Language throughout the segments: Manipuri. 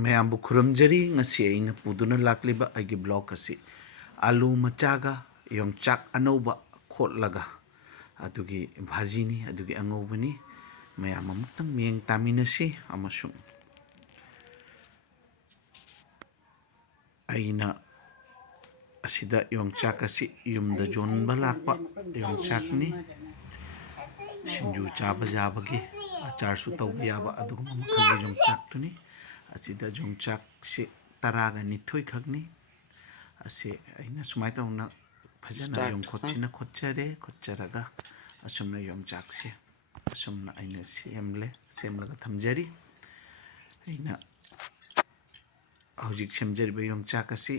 ꯃꯌꯥꯝꯕꯨ ꯈꯨꯔꯨꯝꯖꯔꯤ ꯉꯁꯤ ꯑꯩꯅ ꯄꯨꯗꯨꯅ ꯂꯥꯛꯂꯤꯕ ꯑꯩꯒꯤ ꯕ꯭ꯂꯣꯛ ꯑꯁꯤ ꯑꯂꯨ ꯃꯆꯥꯒ ꯌꯣꯡꯆꯥꯛ ꯑꯅꯧꯕ ꯈꯣꯠꯂꯒ ꯑꯗꯨꯒꯤ ꯚꯥꯖꯤꯅꯤ ꯑꯗꯨꯒꯤ ꯑꯉꯧꯕꯅꯤ ꯃꯌꯥꯝ ꯑꯃꯨꯛꯇꯪ ꯃꯤꯠꯌꯦꯡ ꯇꯥꯃꯤꯟꯅꯁꯤ ꯑꯃꯁꯨꯡ ꯑꯩꯅ ꯑꯁꯤꯗ ꯌꯣꯡꯆꯥꯛ ꯑꯁꯤ ꯌꯨꯝꯗ ꯌꯣꯟꯕ ꯂꯥꯛꯄ ꯌꯣꯡꯆꯥꯛꯅꯤ ꯁꯤꯡꯖꯨ ꯆꯥꯕ ꯌꯥꯕꯒꯤ ꯑꯆꯥꯔꯁꯨ ꯇꯧꯕ ꯌꯥꯕ ꯑꯗꯨꯒꯨꯝꯕ ꯃꯈꯜꯒꯤ ꯌꯣꯡꯆꯥꯛꯇꯨꯅꯤ ꯑꯁꯤꯗ ꯌꯣꯡꯆꯥꯛꯁꯤ 12 ꯈꯛꯅꯤ ꯑꯁꯤ ꯑꯩꯅ ꯁꯨꯃꯥꯏꯅ ꯇꯧꯅ ꯐꯖꯅ ꯌꯣꯡꯈꯣꯠꯁꯤꯅ ꯈꯣꯠꯆꯔꯦ ꯈꯣꯠꯆꯔꯒ ꯑꯁꯨꯝꯅ ꯌꯣꯡꯆꯥꯛꯁꯦ ꯑꯁꯨꯝꯅ ꯑꯩꯅ ꯁꯦꯝꯂꯒ ꯊꯝꯖꯔꯤ ꯑꯩꯅ ꯍꯧꯖꯤꯛ ꯁꯦꯝꯖꯔꯤꯕ ꯌꯣꯡꯆꯥꯛ ꯑꯁꯤ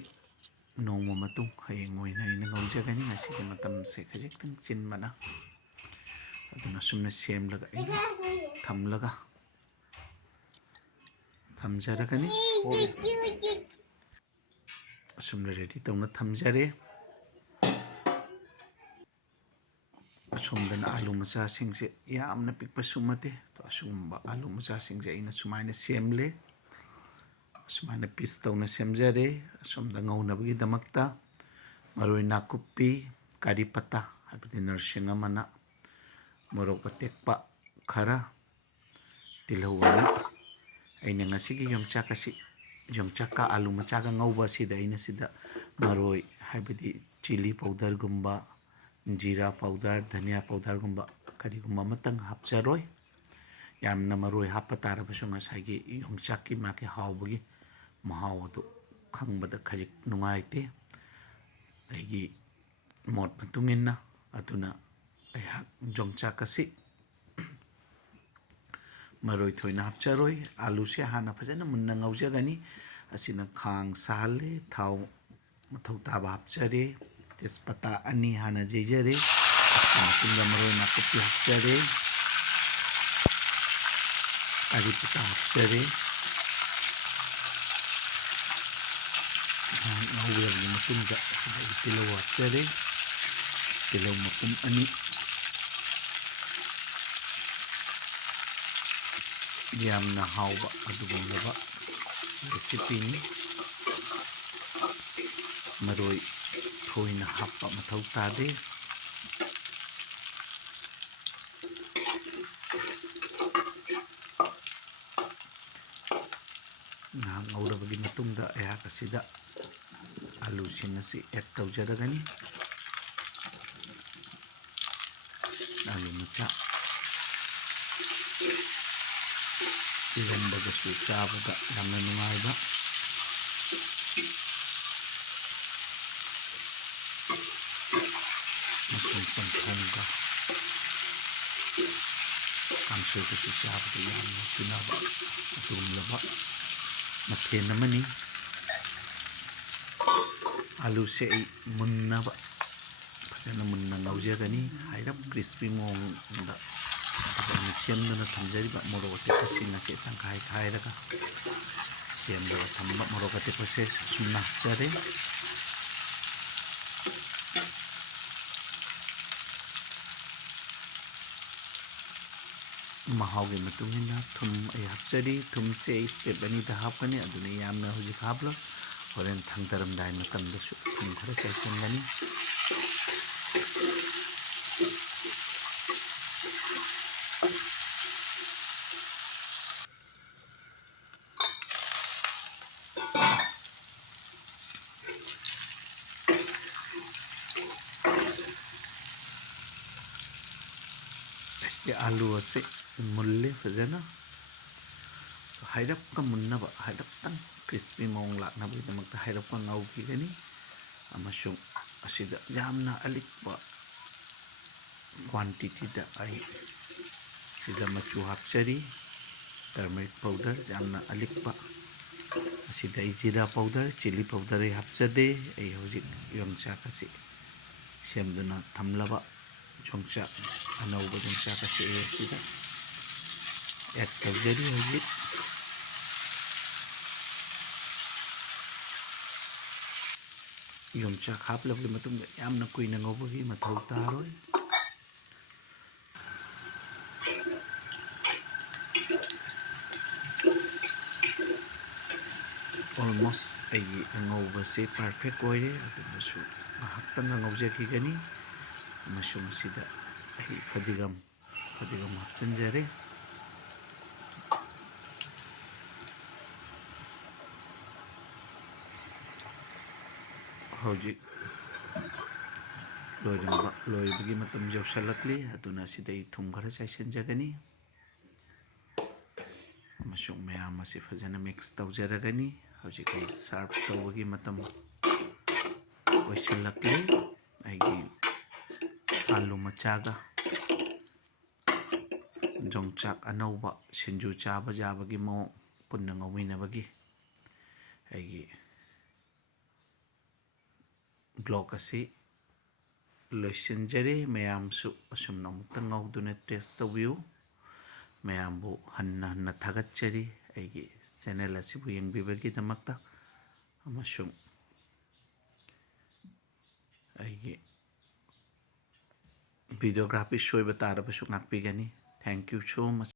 ꯅꯣꯡꯃ ꯃꯇꯨꯡ ꯍꯌꯦꯡ ꯑꯣꯏꯅ ꯑꯩꯅ ꯉꯧꯖꯒꯅꯤ ꯉꯁꯤꯒꯤ ꯃꯇꯝꯁꯦ ꯈꯖꯤꯛꯇꯪ ꯆꯤꯟꯕꯅ ꯑꯗꯨꯅ ꯑꯁꯨꯝꯅ ꯁꯦꯝꯂꯒ ꯑꯩꯅ ꯊꯝꯖꯔꯒꯅꯤ ꯑꯁꯨꯝꯅ ꯔꯦꯗꯤ ꯇꯧꯅ ꯊꯝꯖꯔꯦ ꯑꯁꯣꯝꯗꯅ ꯑꯂꯨ ꯃꯆꯥꯁꯤꯡꯁꯦ ꯌꯥꯝꯅ ꯄꯤꯛꯄꯁꯨ ꯅꯠꯇꯦ ꯑꯁꯤꯒꯨꯝꯕ ꯑꯂꯨ ꯃꯆꯥꯁꯤꯡꯁꯦ ꯑꯩꯅ ꯁꯨꯃꯥꯏꯅ ꯁꯦꯝꯂꯦ ꯑꯁꯨꯃꯥꯏꯅ ꯄꯤꯁ ꯇꯧꯅ ꯁꯦꯝꯖꯔꯦ ꯑꯁꯣꯝꯗ ꯉꯧꯅꯕꯒꯤꯗꯃꯛꯇ ꯃꯔꯣꯏ ꯅꯥꯀꯨꯞꯄꯤ ꯀꯔꯤ ꯄꯠꯇꯥ ꯍꯥꯏꯕꯗꯤ ꯅꯔꯁꯤꯡ ꯑꯃꯅ ꯃꯣꯔꯣꯛ ꯑꯇꯦꯛꯄ ꯈꯔ ꯇꯤꯜꯍꯧ ꯑꯅꯤ ꯑꯩꯅ ꯉꯁꯤꯒꯤ ꯌꯣꯡꯆꯥꯛꯀ ꯑꯂꯨ ꯃꯆꯥꯒ ꯉꯧꯕ ꯑꯁꯤꯗ ꯑꯩꯅ ꯁꯤꯗ ꯃꯔꯣꯏ ꯍꯥꯏꯕꯗꯤ ꯆꯤꯂꯤ ꯄꯥꯎꯗꯔꯒꯨꯝꯕ ꯖꯤꯔꯥ ꯄꯥꯎꯗꯔ ꯙꯅꯤꯌꯥ ꯄꯥꯎꯗꯔꯒꯨꯝꯕ ꯀꯔꯤꯒꯨꯝꯕ ꯑꯃꯇꯪ ꯍꯥꯞꯆꯔꯣꯏ ꯌꯥꯝꯅ ꯃꯔꯣꯏ ꯍꯥꯞꯄ ꯇꯥꯔꯕꯁꯨ ꯉꯁꯥꯏꯒꯤ ꯌꯣꯡꯆꯥꯛꯀꯤ ꯃꯥꯒꯤ ꯍꯥꯎꯕꯒꯤ ꯃꯍꯥꯎ ꯑꯗꯨ ꯈꯪꯕꯗ ꯈꯖꯤꯛ ꯅꯨꯡꯉꯥꯏꯇꯦ ꯑꯩꯒꯤ ꯃꯣꯠ ꯃꯇꯨꯡ ꯏꯟꯅ ꯑꯗꯨꯅ ꯑꯩꯍꯥꯛ ꯌꯣꯡꯆꯥꯛ ꯑꯁꯤ ꯃꯔꯣꯏ ꯊꯣꯏꯅ ꯍꯥꯞꯆꯔꯣꯏ ꯑꯂꯨꯁꯦ ꯍꯥꯟꯅ ꯐꯖꯅ ꯃꯨꯟꯅ ꯉꯧꯖꯒꯅꯤ ꯑꯁꯤꯅ ꯈꯥꯡ ꯁꯥꯍꯜꯂꯦ ꯊꯥꯎ ꯃꯊꯧ ꯇꯥꯕ ꯍꯥꯞꯆꯔꯦ ꯇꯦꯖꯄꯇꯥ 2 ꯍꯥꯟꯅ ꯌꯩꯖꯔꯦ ꯑꯁꯤꯒꯤ ꯃꯇꯨꯡꯗ ꯃꯔꯣꯏ ꯅꯥꯀꯨꯞꯄꯤ ꯍꯥꯞꯆꯔꯦ ꯀꯔꯤ ꯄꯇꯥ ꯍꯥꯞꯆꯔꯦ ꯉꯧꯔꯕ ꯃꯇꯨꯡꯗ ꯑꯁꯤꯗ ꯇꯤꯜꯍꯧ ꯍꯥꯞꯆꯔꯦ ꯇꯤꯜꯍꯧ ꯃꯄꯨꯝ 2 ꯌꯥꯝꯅ ꯍꯥꯎꯕ ꯑꯗꯨꯒꯨꯝꯂꯕ ꯔꯦꯁꯤꯄꯤꯅꯤ ꯃꯔꯣꯏ ꯊꯣꯏꯅ ꯍꯥꯞꯄ ꯃꯊꯧ ꯇꯥꯗꯦ ꯉꯥꯏꯍꯥꯛ ꯉꯧꯔꯕꯒꯤ ꯃꯇꯨꯡꯗ ꯑꯩꯍꯥꯛ ꯑꯁꯤꯗ ꯑꯂꯨꯁꯤꯡ ꯑꯁꯤ ꯑꯦꯗ ꯇꯧꯖꯔꯒꯅꯤ ꯑꯂꯨ ꯃꯆꯥ ꯏꯔꯣꯝꯕꯒꯁꯨ ꯆꯥꯕꯗ ꯌꯥꯝꯅ ꯅꯨꯡꯉꯥꯏꯕ ꯑꯃꯁꯨꯡ ꯆꯝꯊꯣꯡꯒ ꯀꯥꯡꯁꯣꯏꯒꯁꯨ ꯆꯥꯕꯗ ꯌꯥꯝꯅ ꯆꯨꯅꯕ ꯑꯗꯨꯒꯨꯝꯂꯕ ꯃꯊꯦꯜ ꯑꯃꯅꯤ ꯑꯂꯨꯁꯦ ꯑꯩ ꯃꯨꯟꯅꯕ ꯐꯖꯅ ꯃꯨꯟꯅ ꯉꯧꯖꯒꯅꯤ ꯍꯥꯏꯔꯞ ꯀ꯭ꯔꯤꯁꯄꯤ ꯃꯑꯣꯡꯗ ꯑꯗꯨꯒ ꯑꯩꯅ ꯁꯦꯝꯗꯨꯅ ꯊꯝꯖꯔꯤꯕ ꯃꯣꯔꯣꯛ ꯑꯇꯦꯛꯄꯁꯤꯡ ꯑꯁꯤ ꯇꯪꯈꯥꯏ ꯈꯥꯏꯔꯒ ꯁꯦꯝꯂꯒ ꯊꯝꯕ ꯃꯣꯔꯣꯛ ꯑꯇꯦꯛꯄꯁꯦ ꯑꯁꯨꯝꯅ ꯍꯥꯞꯆꯔꯦ ꯃꯍꯥꯎꯒꯤ ꯃꯇꯨꯡ ꯏꯟꯅ ꯊꯨꯝ ꯑꯩ ꯍꯥꯞꯆꯔꯤ ꯊꯨꯝꯁꯦ ꯑꯩ ꯁ꯭ꯇꯦꯞ 2ꯗ ꯍꯥꯞꯀꯅꯤ ꯑꯗꯨꯅ ꯌꯥꯝꯅ ꯍꯧꯖꯤꯛ ꯍꯥꯞꯂꯣꯏ ꯍꯣꯔꯦꯟ ꯊꯥꯡꯊꯔꯝꯗꯥꯏ ꯃꯇꯝꯗꯁꯨ ꯊꯨꯝ ꯈꯔ ꯆꯥꯏꯁꯤꯟꯒꯅꯤ ꯑꯂꯨ ꯑꯁꯤ ꯃꯨꯜꯂꯦ ꯐꯖꯅ ꯍꯥꯏꯔꯞꯀ ꯃꯨꯟꯅꯕ ꯍꯥꯏꯔꯞꯇꯪ ꯀ꯭ꯔꯤꯁꯄꯤ ꯃꯑꯣꯡ ꯂꯥꯛꯅꯕꯒꯤꯗꯃꯛꯇ ꯍꯥꯏꯔꯞꯀ ꯉꯧꯈꯤꯒꯅꯤ ꯑꯃꯁꯨꯡ ꯑꯁꯤꯗ ꯌꯥꯝꯅ ꯑꯂꯤꯛꯄ ꯀ꯭ꯋꯥꯟꯇꯤꯇꯤꯗ ꯑꯩ ꯁꯤꯗ ꯃꯆꯨ ꯍꯥꯞꯆꯔꯤ ꯇꯔꯃꯦꯔꯤꯛ ꯄꯥꯎꯗꯔ ꯌꯥꯝꯅ ꯑꯂꯤꯛꯄ ꯑꯁꯤꯗ ꯑꯩ ꯖꯤꯔꯥ ꯄꯥꯎꯗꯔ ꯆꯤꯂꯤ ꯄꯥꯎꯗꯔ ꯑꯩ ꯍꯥꯞꯆꯗꯦ ꯑꯩ ꯍꯧꯖꯤꯛ ꯌꯣꯡꯆꯥꯛ ꯑꯁꯤ ꯁꯦꯝꯗꯨꯅ ꯊꯝꯂꯕ ꯌꯣꯡꯆꯥꯛ ꯑꯅꯧꯕ ꯌꯣꯡꯆꯥꯛ ꯑꯁꯤ ꯑꯩ ꯑꯁꯤꯗ ꯑꯦꯗ ꯇꯧꯖꯔꯤ ꯍꯧꯖꯤꯛ ꯌꯣꯡꯆꯥꯛ ꯍꯥꯞꯂꯕꯒꯤ ꯃꯇꯨꯡꯗ ꯌꯥꯝꯅ ꯀꯨꯏꯅ ꯉꯧꯕꯒꯤ ꯃꯊꯧ ꯇꯥꯔꯣꯏ almost ꯑꯩꯒꯤ ꯑꯉꯧꯕꯁꯦ ꯄꯔꯐꯦꯛ ꯑꯣꯏꯔꯦ ꯑꯗꯨꯕꯨꯁꯨ ꯉꯥꯏꯍꯥꯛꯇꯪ ꯉꯧꯖꯈꯤꯒꯅꯤ ꯑꯃꯁꯨꯡ ꯃꯁꯤꯗ ꯑꯩ ꯐꯗꯤꯒꯝ ꯍꯥꯞꯆꯤꯟꯖꯔꯦ ꯍꯧꯖꯤꯛ ꯂꯣꯏꯕꯒꯤ ꯃꯇꯝ ꯌꯧꯁꯜꯂꯛꯂꯤ ꯑꯗꯨꯅ ꯁꯤꯗ ꯑꯩ ꯊꯨꯝ ꯈꯔ ꯆꯥꯏꯁꯤꯟꯖꯒꯅꯤ ꯑꯃꯁꯨꯡ ꯃꯌꯥꯝ ꯑꯁꯤ ꯐꯖꯅ ꯃꯤꯛꯁ ꯇꯧꯖꯔꯒꯅꯤ ꯍꯧꯖꯤꯛ ꯑꯩ ꯁꯥꯔꯚ ꯇꯧꯕꯒꯤ ꯃꯇꯝ ꯑꯣꯏꯁꯜꯂꯛꯂꯤ ꯑꯩꯒꯤ ꯑꯥꯂꯨ ꯃꯆꯥꯒ ꯌꯣꯡꯆꯥꯛ ꯑꯅꯧꯕ ꯁꯤꯡꯖꯨ ꯆꯥꯕ ꯌꯥꯕꯒꯤ ꯃꯑꯣꯡ ꯄꯨꯟꯅ ꯉꯧꯃꯤꯟꯅꯕꯒꯤ ꯑꯩꯒꯤ ꯕ꯭ꯂꯣꯛ ꯑꯁꯤ ꯂꯣꯏꯁꯤꯟꯖꯔꯦ ꯃꯌꯥꯝꯁꯨ ꯑꯁꯨꯝꯅ ꯑꯃꯨꯛꯇꯪ ꯉꯧꯗꯨꯅ ꯇꯦꯁ ꯇꯧꯕꯤꯌꯨ ꯃꯌꯥꯝꯕꯨ ꯍꯟꯅ ꯍꯟꯅ ꯊꯥꯒꯠꯆꯔꯤ ꯑꯩꯒꯤ ꯆꯦꯅꯦꯜ ꯑꯁꯤꯕꯨ ꯌꯦꯡꯕꯤꯕꯒꯤꯗꯃꯛꯇ ꯑꯃꯁꯨꯡ ꯑꯩꯒꯤ ꯚꯤꯗꯤꯑꯣꯒ꯭ꯔꯥꯐꯤ ꯁꯣꯏꯕ ꯇꯥꯔꯕꯁꯨ ꯉꯥꯛꯄꯤꯒꯅꯤ ꯊꯦꯡꯛ ꯌꯨ ꯁꯣ ꯃꯆ